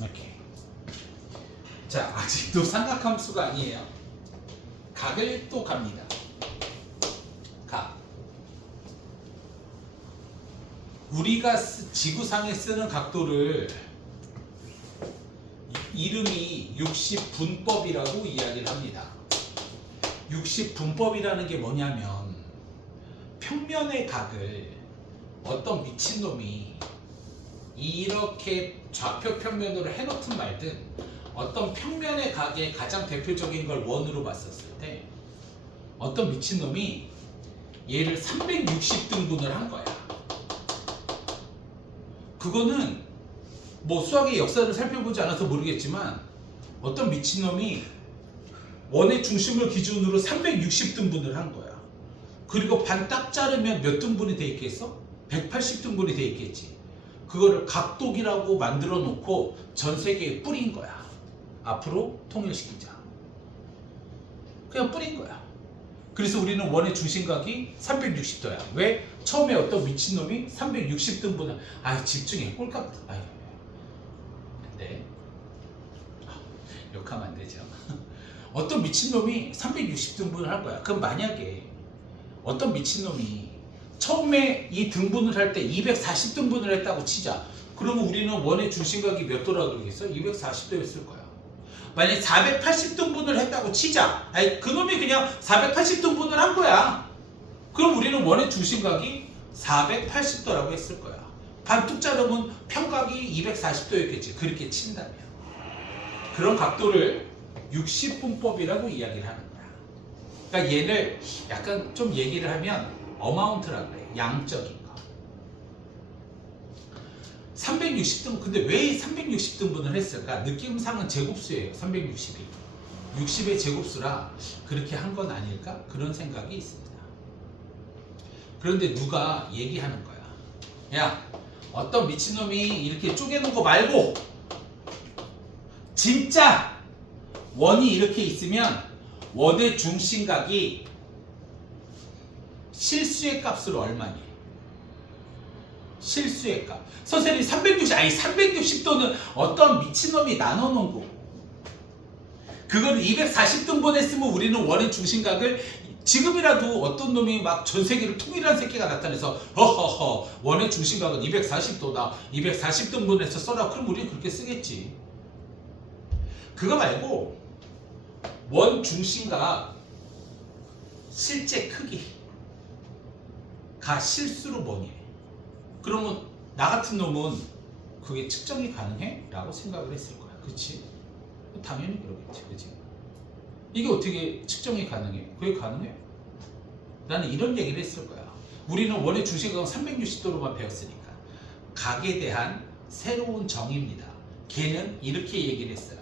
이렇게. 자, 아직도 삼각함수가 아니에요. 각을 또 갑니다. 각. 우리가 지구상에 쓰는 각도를 이름이 60분법이라고 이야기를 합니다. 60분법이라는 게 뭐냐면 평면의 각을 어떤 미친놈이 이렇게 좌표 평면으로 해놓든 말든 어떤 평면의 각의 가장 대표적인 걸 원으로 봤었을 때 어떤 미친놈이 얘를 360등분을 한 거야. 그거는 뭐 수학의 역사를 살펴보지 않아서 모르겠지만 어떤 미친놈이 원의 중심을 기준으로 360등분을 한 거야. 그리고 반 딱 자르면 몇 등분이 돼 있겠어? 180등분이 돼 있겠지. 그거를 각도기라고 만들어 놓고 전 세계에 뿌린 거야. 앞으로 통일시키자. 그냥 뿌린 거야. 그래서 우리는 원의 중심각이 360도야. 왜? 처음에 어떤 미친놈이 360등분을 집중해. 꼴깍. 네. 욕하면 안 되죠. 어떤 미친놈이 360등분을 할 거야. 그럼 만약에 어떤 미친놈이 처음에 이 등분을 할 때 240등분을 했다고 치자. 그러면 우리는 원의 중심각이 몇 도라고 그러겠어? 240도였을 거야. 만약에 480등분을 했다고 치자. 그놈이 그냥 480등분을 한 거야. 그럼 우리는 원의 중심각이 480도라고 했을 거야. 반뚝 자르면 평각이 240도였겠지. 그렇게 친다면. 그런 각도를 60분법이라고 이야기를 하는 거야. 그러니까 얘를 약간 좀 얘기를 하면 어마운트라고 그래. 양적인 거. 360등, 근데 왜 360등분을 했을까? 느낌상은 제곱수예요. 360이. 60의 제곱수라 그렇게 한 건 아닐까? 그런 생각이 있습니다. 그런데 누가 얘기하는 거야. 야, 어떤 미친놈이 이렇게 쪼개놓은 거 말고 진짜 원이 이렇게 있으면 원의 중심각이 실수의 값으로 얼마니? 실수의 값. 선생님 360도는 어떤 미친놈이 나눠놓은 거고 그걸 240등분 했으면 우리는 원의 중심각을 지금이라도 어떤 놈이 막 전 세계를 통일한 새끼가 나타나서 허허허 원의 중심각은 240도다 240등분해서 써라. 그럼 우리는 그렇게 쓰겠지. 그거 말고 원 중심각 실제 크기가 실수로 뭐니? 그러면 나 같은 놈은 그게 측정이 가능해? 라고 생각을 했을 거야. 그치? 당연히 그러겠지. 그치? 이게 어떻게 측정이 가능해? 그게 가능해? 나는 이런 얘기를 했을 거야. 우리는 원의 중심각은 360도로만 배웠으니까. 각에 대한 새로운 정의입니다. 걔는 이렇게 얘기를 했어요.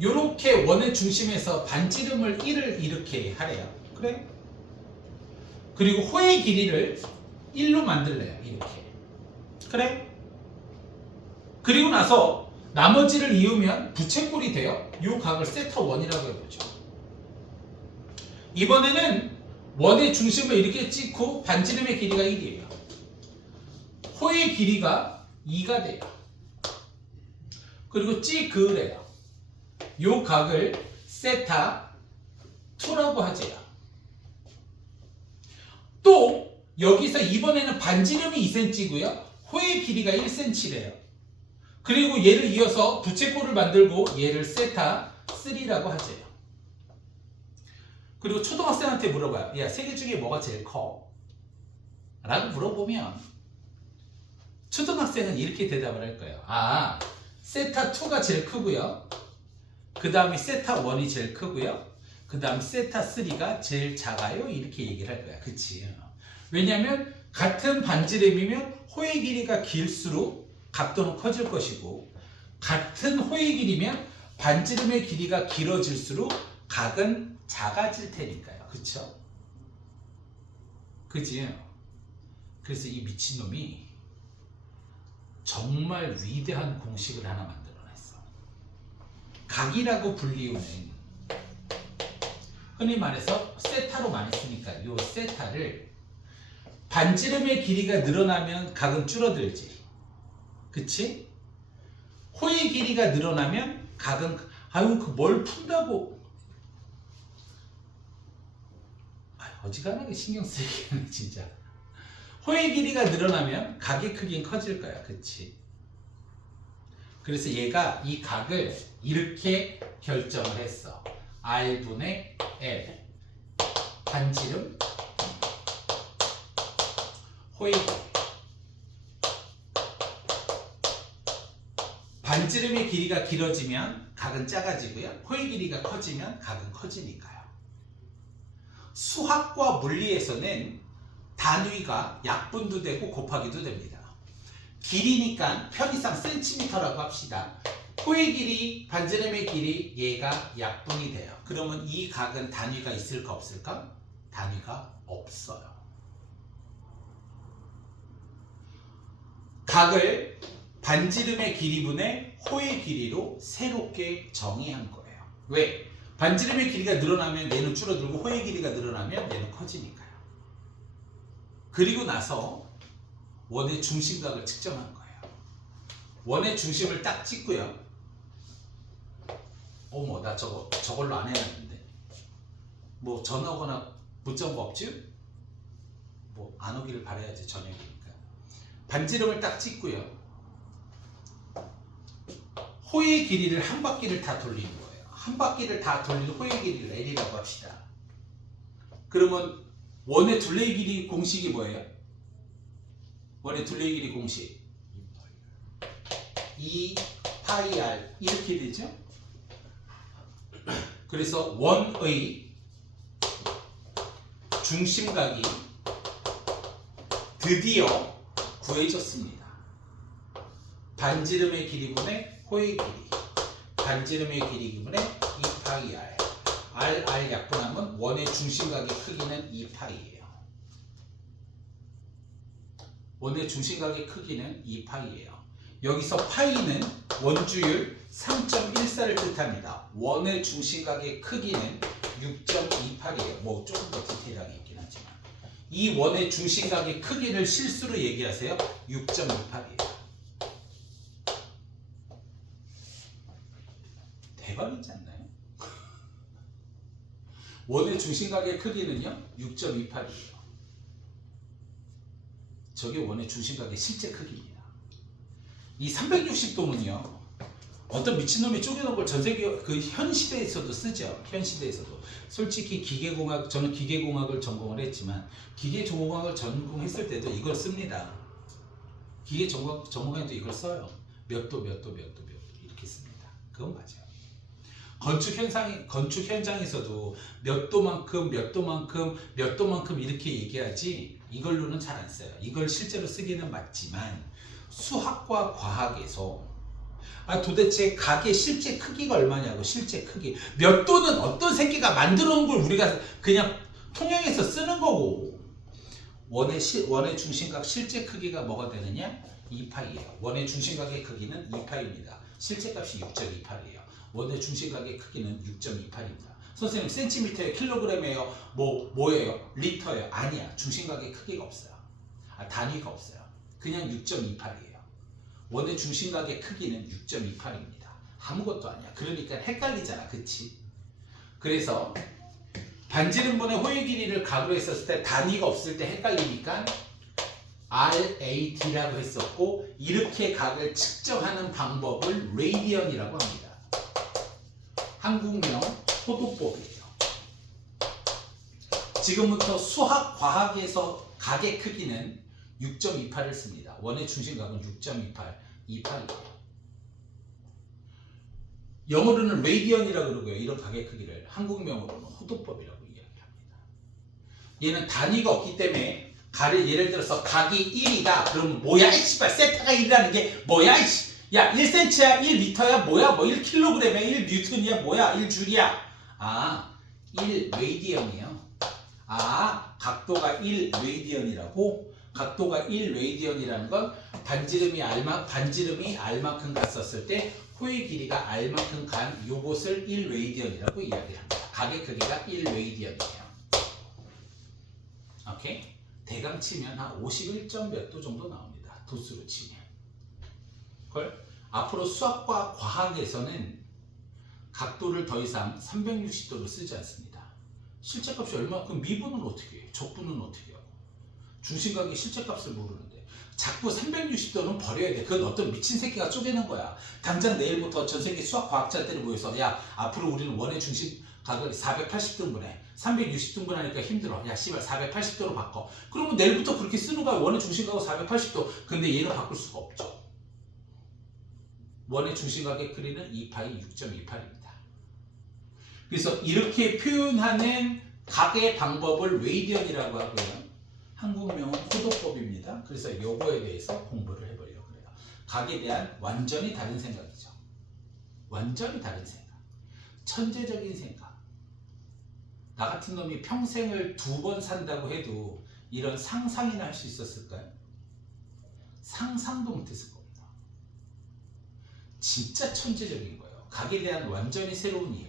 요렇게 원의 중심에서 반지름을 1을 이렇게 하래요. 그래? 그리고 호의 길이를 1로 만들래요. 이렇게. 그래? 그리고 나서 나머지를 이으면 부채꼴이 돼요. 요 각을 세타1이라고 해보죠. 이번에는 원의 중심을 이렇게 찍고 반지름의 길이가 1이에요. 호의 길이가 2가 돼요. 그리고 그으래요. 요 각을 세타2라고 하재요. 또 여기서 이번에는 반지름이 2cm고요. 호의 길이가 1cm래요. 그리고 얘를 이어서 부채꼴을 만들고 얘를 세타3라고 하재요. 그리고 초등학생한테 물어봐요. 야, 세 개 중에 뭐가 제일 커? 라고 물어보면 초등학생은 이렇게 대답을 할 거예요. 세타2가 제일 크고요. 그 다음에 세타1이 제일 크고요. 그 다음 세타3가 제일 작아요. 이렇게 얘기를 할 거야. 그치? 왜냐면 같은 반지름이면 호의 길이가 길수록 각도는 커질 것이고 같은 호의 길이면 반지름의 길이가 길어질수록 각은 작아질 테니까요. 그쵸? 그치? 그래서 이 미친놈이 정말 위대한 공식을 하나 만들어냈어. 각이라고 불리우는 흔히 말해서 세타로 많이 쓰니까 요 세타를 반지름의 길이가 늘어나면 각은 줄어들지. 그치? 호의 길이가 늘어나면 각은 아유 그 뭘 푼다고 어지간하게 신경 쓰이게 하네 진짜. 호의 길이가 늘어나면 각의 크기는 커질 거야. 그치? 그래서 얘가 이 각을 이렇게 결정을 했어. R분의 L 반지름 호의 길이. 반지름의 길이가 길어지면 각은 작아지고요. 호의 길이가 커지면 각은 커지니까요. 수학과 물리에서는 단위가 약분도 되고 곱하기도 됩니다. 길이니까 편의상 센티미터라고 합시다. 호의 길이, 반지름의 길이 얘가 약분이 돼요. 그러면 이 각은 단위가 있을까 없을까? 단위가 없어요. 각을 반지름의 길이분의 호의 길이로 새롭게 정의한 거예요. 왜? 반지름의 길이가 늘어나면 얘는 줄어들고 호의 길이가 늘어나면 얘는 커지니까요. 그리고 나서 원의 중심각을 측정한 거예요. 원의 중심을 딱 찍고요. 어머 나 저걸로 안 해놨는데 뭐 전화 오거나 문자 온 거 없지? 뭐 안 오기를 바라야지 저녁이니까. 반지름을 딱 찍고요. 호의 길이를 한 바퀴를 다 돌리는 거예요. 한 바퀴를 다 돌리는 호의 길이를 L이라고 합시다. 그러면 원의 둘레의 길이 공식이 뭐예요? 원의 둘레의 길이 공식 2πr 이렇게 되죠? 그래서 원의 중심각이 드디어 구해졌습니다. 반지름의 길이분의 호의 길이 반지름의 길이분의 2πr r 약분하면 원의 중심각의 크기는 2π예요. 원의 중심각의 크기는 2π예요. 여기서 파이는 원주율 3.14를 뜻합니다. 원의 중심각의 크기는 6.28이에요. 뭐 조금 더 디테일하게 있긴 하지만 이 원의 중심각의 크기를 실수로 얘기하세요. 6.28이에요. 대박이지 않나요? 원의 중심각의 크기는요 6.28이에요. 저게 원의 중심각의 실제 크기입니다. 이 360도는요 어떤 미친놈이 쪼개놓은 걸 전세계 현 시대에서도 쓰죠. 현 시대에서도 솔직히 기계공학 저는 기계공학을 전공을 했지만 기계공학을 전공했을 때도 이걸 씁니다. 기계 전공할 때 이걸 써요. 몇 도 이렇게 씁니다. 그건 맞아요. 건축 현장에서도 몇 도만큼 이렇게 얘기하지 이걸로는 잘 안 써요. 이걸 실제로 쓰기는 맞지만 수학과 과학에서 도대체 각의 실제 크기가 얼마냐고. 실제 크기 몇 도는 어떤 새끼가 만들어 놓은 걸 우리가 그냥 통영에서 쓰는 거고 원의 중심각 실제 크기가 뭐가 되느냐 2π예요. 원의 중심각의 크기는 2π입니다. 실제 값이 6.28이에요. 원의 중심각의 크기는 6.28입니다. 선생님 센티미터예요? 킬로그램이에요? 뭐예요? 리터예요? 아니야. 중심각의 크기가 없어요. 단위가 없어요. 그냥 6.28이에요. 원의 중심각의 크기는 6.28입니다. 아무것도 아니야. 그러니까 헷갈리잖아. 그치? 그래서 반지름분의 호의 길이를 각으로 했었을 때 단위가 없을 때 헷갈리니까 RAD라고 했었고 이렇게 각을 측정하는 방법을 레디언이라고 합니다. 한국명 호도법이에요. 지금부터 수학, 과학에서 각의 크기는 6.28을 씁니다. 원의 중심각은 6.28, 28이에요. 영어로는 레디언이라고 그러고요. 이런 각의 크기를 한국명으로는 호도법이라고 이야기합니다. 얘는 단위가 없기 때문에 예를 들어서 각이 1이다. 그러면 뭐야 이 씨발 세타가 1이라는 게 뭐야 이씨. 야 1cm야 1m야 뭐야 뭐 1kg이야 1N이야 뭐야 1줄이야 1레디언이에요. 각도가 1레디언이라고. 각도가 1레디언이라는 건 반지름이 R만큼 갔었을 때 호의 길이가 R만큼 간 요것을 1레디언이라고 이야기를 합니다. 각의 크기가 1레디언이에요. 오케이? 대강 치면 한 51점 몇 도 정도 나옵니다. 도수로 치면. 그걸 앞으로 수학과 과학에서는 각도를 더 이상 360도로 쓰지 않습니다. 실제값이 얼마? 그럼 미분은 어떻게 해? 적분은 어떻게 하고? 중심각의 실제값을 모르는데 자꾸 360도는 버려야 돼. 그건 어떤 미친 새끼가 쪼개는 거야. 당장 내일부터 전 세계 수학 과학자들이 모여서 야 앞으로 우리는 원의 중심각을 480등분해 360등분 하니까 힘들어. 야 씨발 480도로 바꿔. 그러면 내일부터 그렇게 쓰는 거야. 원의 중심각은 480도. 근데 얘는 바꿀 수가 없죠. 원의 중심각의 크기는 2파이 6.28입니다. 그래서 이렇게 표현하는 각의 방법을 웨이디언이라고 하고요. 한국명은 호도법입니다. 그래서 요거에 대해서 공부를 해보려고 그래요. 각에 대한 완전히 다른 생각이죠. 완전히 다른 생각. 천재적인 생각. 나 같은 놈이 평생을 2번 산다고 해도 이런 상상이나 할 수 있었을까요? 상상도 못했을 겁니다. 진짜 천재적인 거예요. 각에 대한 완전히 새로운 이해.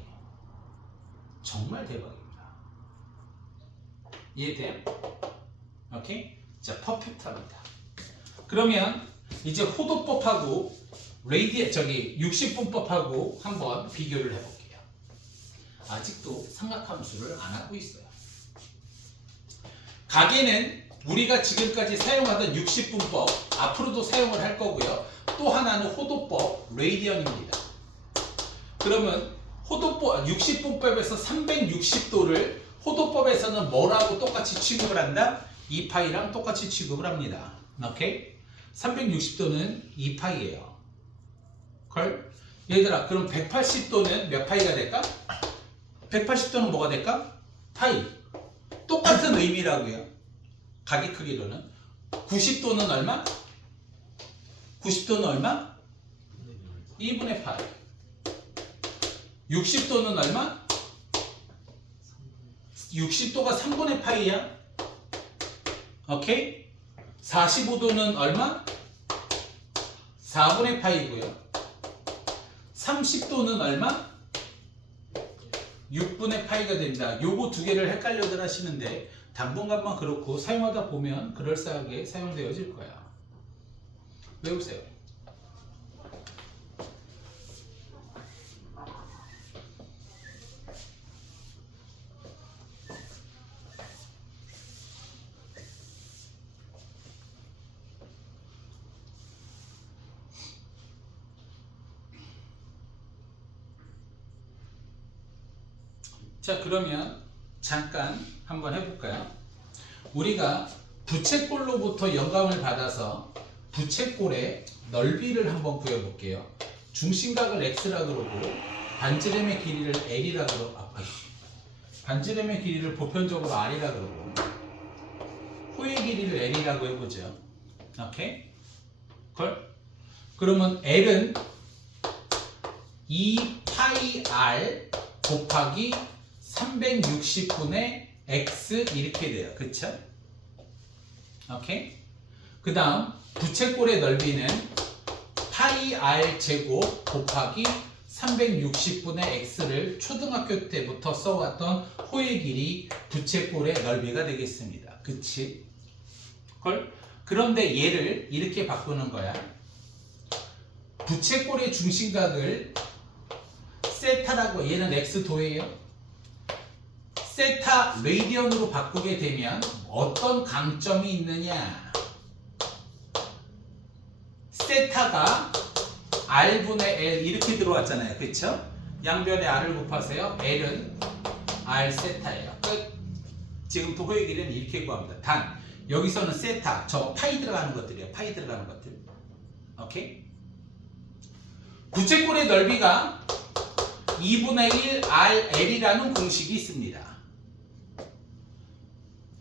정말 대박입니다. 이해돼요? 오케이? 자, 퍼펙트합니다. 그러면 이제 호도법하고 저기 60분법하고 한번 비교를 해볼게요. 아직도 삼각함수를 안 하고 있어요. 각에는 우리가 지금까지 사용하던 60분법 앞으로도 사용을 할 거고요. 또 하나는 호도법 레이디언입니다. 그러면 호도법 60분법에서 360도를 호도법에서는 뭐라고 똑같이 취급을 한다? 2파이랑 똑같이 취급을 합니다. 오케이? 360도는 2파이예요. 걸? 얘들아, 그럼 180도는 몇 파이가 될까? 180도는 뭐가 될까? 파이. 똑같은 의미라고요. 각의 크기로는. 90도는 얼마? 90도는 얼마? 2분의 파이. 60도는 얼마? 60도가 3분의 파이야. 오케이? 45도는 얼마? 4분의 파이고요. 30도는 얼마? 6분의 파이가 됩니다. 요거 두 개를 헷갈려들 하시는데 당분간만 그렇고 사용하다 보면 그럴싸하게 사용되어질 거야. 외우세요. 자, 그러면 잠깐 한번 해볼까요? 우리가 부채꼴로부터 영감을 받아서 부채꼴의 넓이를 한번 구해볼게요. 중심각을 x라 그러고 반지름의 길이를 l이라 그러고 반지름의 길이를 보편적으로 r이라 그러고 호의 길이를 l이라고 해보죠. 오케이? 그러면 l은 2파이 r 곱하기 360분의 x 이렇게 돼요. 그쵸? 오케이? 그 다음 부채꼴의 넓이는 파이 r 제곱 곱하기 360분의 x를 초등학교 때부터 써왔던 호의 길이 부채꼴의 넓이가 되겠습니다. 그치? 그런데 얘를 이렇게 바꾸는 거야. 부채꼴의 중심각을 세타라고, 얘는 x도예요. 세타 레이디언으로 바꾸게 되면 어떤 강점이 있느냐? 세타가 r분의 l 이렇게 들어왔잖아요. 그쵸? 양변에 r을 곱하세요. l은 r 세타예요. 끝. 지금부터 호의 길이는 이렇게 구합니다. 단 여기서는 세타, 저 파이 들어가는 것들이에요. 파이 들어가는 것들. 오케이? 부채꼴의 넓이가 2분의 1 RL이라는 공식이 있습니다.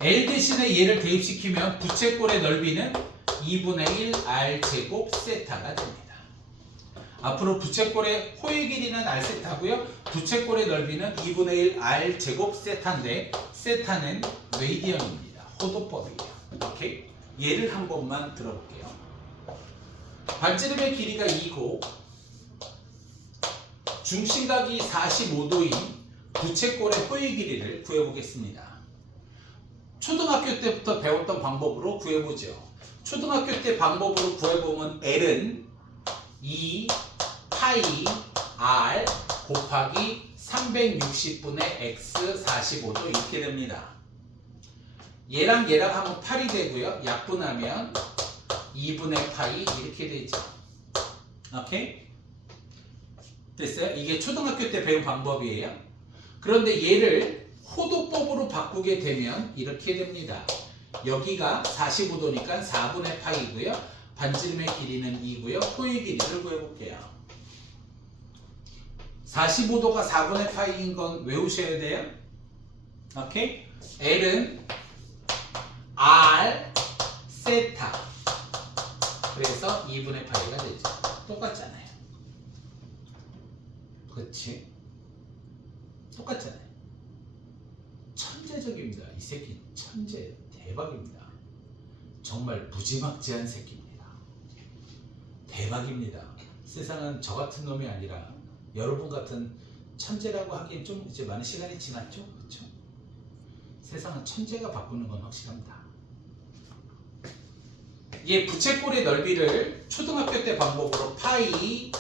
L 대신에 얘를 대입시키면 부채꼴의 넓이는 2분의 1 R 제곱 세타가 됩니다. 앞으로 부채꼴의 호의 길이는 R 세타고요. 부채꼴의 넓이는 2분의 1 R 제곱 세타인데 세타는 레이디언입니다. 호도법이에요. 오케이? 얘를 한 번만 들어볼게요. 반지름의 길이가 2고 중심각이 45도인 부채꼴의 호의 길이를 구해보겠습니다. 초등학교 때부터 배웠던 방법으로 구해보죠. 초등학교 때 방법으로 구해보면 L은 2 파이 r 곱하기 360분의 x 45도 이렇게 됩니다. 얘랑 얘랑 하면 8이 되고요. 약분하면 2분의 파이 이렇게 되죠. 오케이? 됐어요? 이게 초등학교 때 배운 방법이에요. 그런데 얘를 호도법으로 바꾸게 되면 이렇게 됩니다. 여기가 45도니까 4분의 파이고요. 반지름의 길이는 2고요. 호의 길이를 구해볼게요. 45도가 4분의 파이인 건 외우셔야 돼요. 오케이? L은 R 세타. 그래서 2분의 파이가 되죠. 똑같잖아요. 그치? 똑같잖아요. 천재적입니다. 이 새끼 천재 대박입니다. 정말 무지막지한 새끼입니다. 대박입니다. 세상은 저 같은 놈이 아니라 여러분 같은 천재라고 하기엔 좀 이제 많은 시간이 지났죠? 그렇죠? 세상은 천재가 바꾸는 건 확실합니다. 얘 부채꼴의 넓이를 초등학교 때 방법으로 파이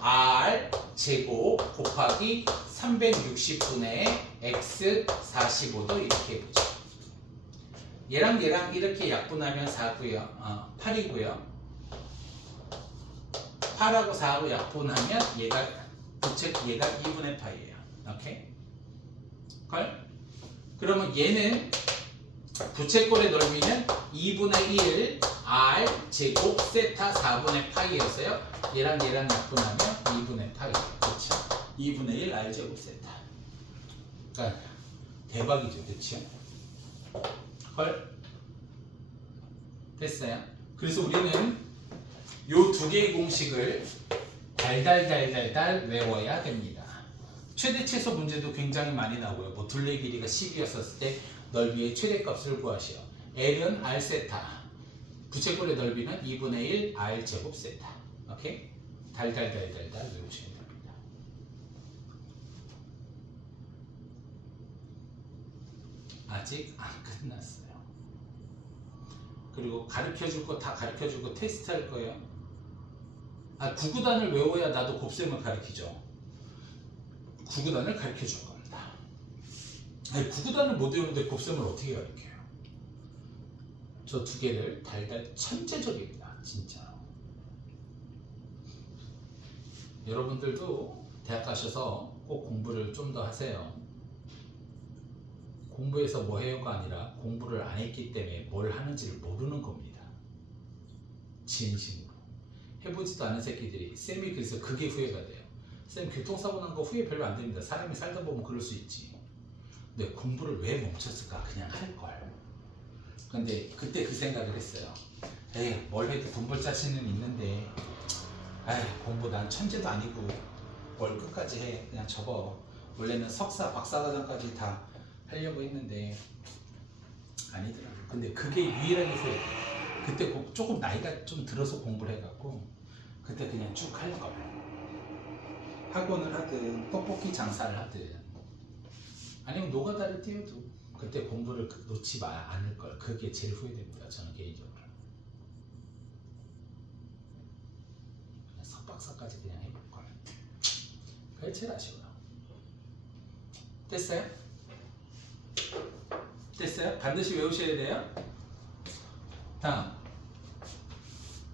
r 제곱 곱하기 360분의 x 45도 이렇게 해보죠. 얘랑 얘랑 이렇게 약분하면 4고요. 8이고요. 8하고 4하고 약분하면 얘가 2분의 파이예요. 오케이? 걸? 그러면 얘는 부채꼴의 넓이는 2분의 1 r 제곱 세타 4분의 파이였어요. 얘랑 얘랑 약분하면 2분의 파이. 그렇죠? 2분의 1 r 제곱 세타. 그러니까 대박이죠. 그렇죠? 헐. 됐어요? 그래서 우리는 요 두 개의 공식을 달달달달달 외워야 됩니다. 최대 최소 문제도 굉장히 많이 나오고요. 뭐 둘레 길이가 10이었을 때 넓이의 최대값을 구하시오. L은 R 세타. 부채꼴의 넓이는 2분의 1 R 제곱 세타. 오케이? 달달달달달 외우시면 됩니다. 아직 안 끝났어요. 그리고 가르쳐줄 거 다 가르쳐주고 테스트 할 거예요. 구구단을 외워야 나도 곱셈을 가르치죠. 구구단을 가르쳐줄 겁니다. 구구단을 못 외우는데 곱셈을 어떻게 가르쳐요? 저 두 개를 달달 천재적입니다. 진짜. 여러분들도 대학 가셔서 꼭 공부를 좀 더 하세요. 공부해서 뭐 해요가 아니라 공부를 안 했기 때문에 뭘 하는지를 모르는 겁니다. 진심으로. 해보지도 않은 새끼들이 쌤이 그래서 그게 후회가 돼요. 쌤 교통사고 난 거 후회 별로 안 됩니다. 사람이 살다 보면 그럴 수 있지. 근데 공부를 왜 멈췄을까? 그냥 할걸. 근데 그때 그 생각을 했어요. 에이, 뭘 해도 돈 벌 자신은 있는데 공부 난 천재도 아니고 뭘 끝까지 해. 그냥 접어. 원래는 석사, 박사과정까지 다 하려고 했는데 아니더라고요. 근데 그게 유일하게 후회. 그때 조금 나이가 좀 들어서 공부를 해갖고 그때 그냥 쭉 할 걸. 학원을 하든 떡볶이 장사를 하든 아니면 노가다를 뛰어도 그때 공부를 놓지 않을 걸. 그게 제일 후회됩니다. 저는 개인적으로. 그냥 석박사까지 그냥 해볼 걸. 그게 제일 아쉬워요. 됐어요? 됐어요? 반드시 외우셔야 돼요. 다음.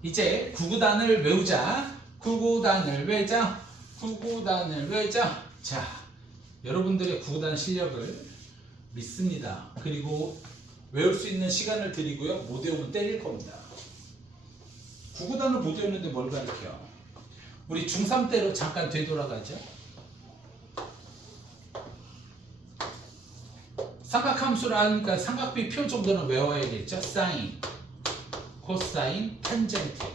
이제 구구단을 외우자. 구구단을 외자. 구구단을 외자. 자, 여러분들의 구구단 실력을 믿습니다. 그리고 외울 수 있는 시간을 드리고요. 못 외우면 때릴 겁니다. 구구단을 못 외우는데 뭘 가르쳐? 우리 중3 때로 잠깐 되돌아가죠. 삼각함수를 하니까 삼각비 표 정도는 외워야겠죠. 사인, 코사인, 탄젠트.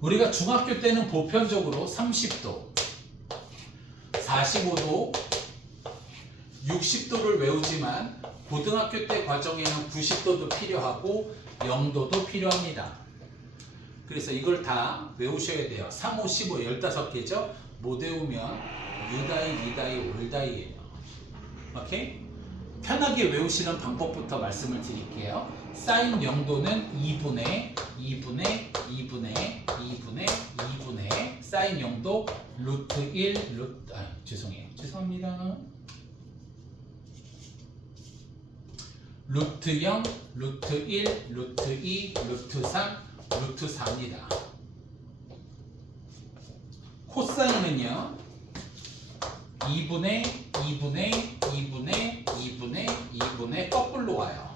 우리가 중학교 때는 보편적으로 30도, 45도, 60도를 외우지만 고등학교 때 과정에는 90도도 필요하고 0도도 필요합니다. 그래서 이걸 다 외우셔야 돼요. 3, 5, 15, 15개죠. 못 외우면 유다이, 이다이, 올다이예요. 오케이? 편하게 외우시는 방법부터 말씀을 드릴게요. 사인 0도는 2분의 사인 0도 루트 1 죄송합니다. 루트 0, 루트 1, 루트 2, 루트 3, 루트 4입니다. 코사인은요 2분의 거꾸로 와요.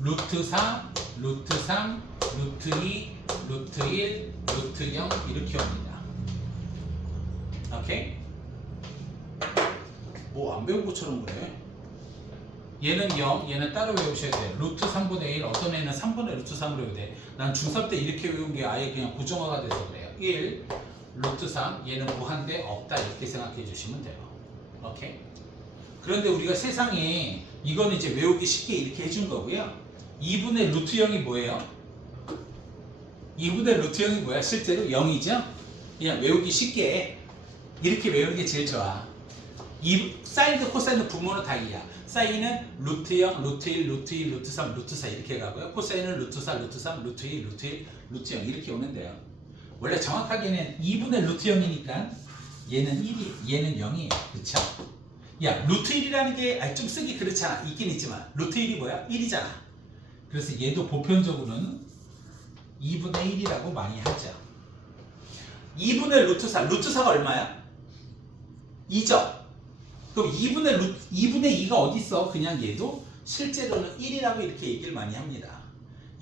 루트 4, 루트 3, 루트 2, 루트 1, 루트 0 이렇게 옵니다. 오케이? 뭐 안 배운 것처럼 그래. 얘는 0, 얘는 따로 외우셔야 돼. 루트 3분의 1, 어떤 애는 3분의 루트 3으로 외워야 돼. 난 중3 때 이렇게 외운 게 아예 그냥 고정화가 돼서 그래요. 1, 루트 3, 얘는 무한대 없다 이렇게 생각해 주시면 돼요. 오케이? 그런데 우리가 세상에 이거는 이제 외우기 쉽게 이렇게 해준 거고요. 2분의 루트 0이 뭐예요? 2분의 루트 0이 뭐야? 실제로 0이죠? 그냥 외우기 쉽게 이렇게 외우는 게 제일 좋아. 사인도 코사인도 부모는 다 2야. 사인은 루트 0, 루트 1, 루트 2, 루트 3, 루트 4 이렇게 가고요. 코사인은 루트 4, 루트 3, 루트 2, 루트 1, 루트 0 이렇게 오면 돼요. 원래 정확하게는 2분의 루트 0이니까 얘는 1이, 얘는 0이에요. 그쵸? 야, 루트 1이라는 게 좀 쓰기 그렇잖아. 있긴 있지만 루트 1이 뭐야? 1이잖아. 그래서 얘도 보편적으로는 2분의 1이라고 많이 하죠. 2분의 루트 4, 루트 4가 얼마야? 2죠? 그럼 2분의 2가 어디 있어? 그냥 얘도 실제로는 1이라고 이렇게 얘기를 많이 합니다.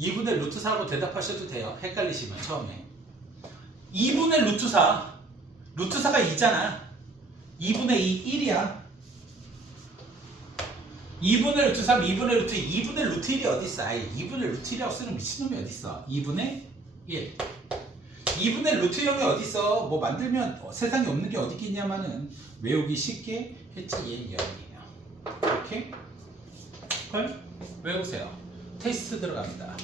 2분의 루트 4라고 대답하셔도 돼요. 헷갈리시면 처음에. 2분의 루트 4, 루트 4가 2잖아. 2분의 2, 1이야. 2분의 루트 3, 2분의 루트 2, 2분의 루트 1이 어디 있어? 아예 2분의 루트 1이라고 쓰는 미친놈이 어디 있어? 2분의 1. 2분의 루트 0이 어디 있어? 뭐 만들면 세상에 없는 게 어디 있겠냐마는 외우기 쉽게 했지 얘는 0이에요. 오케이? 걸 외우세요. 테스트 들어갑니다.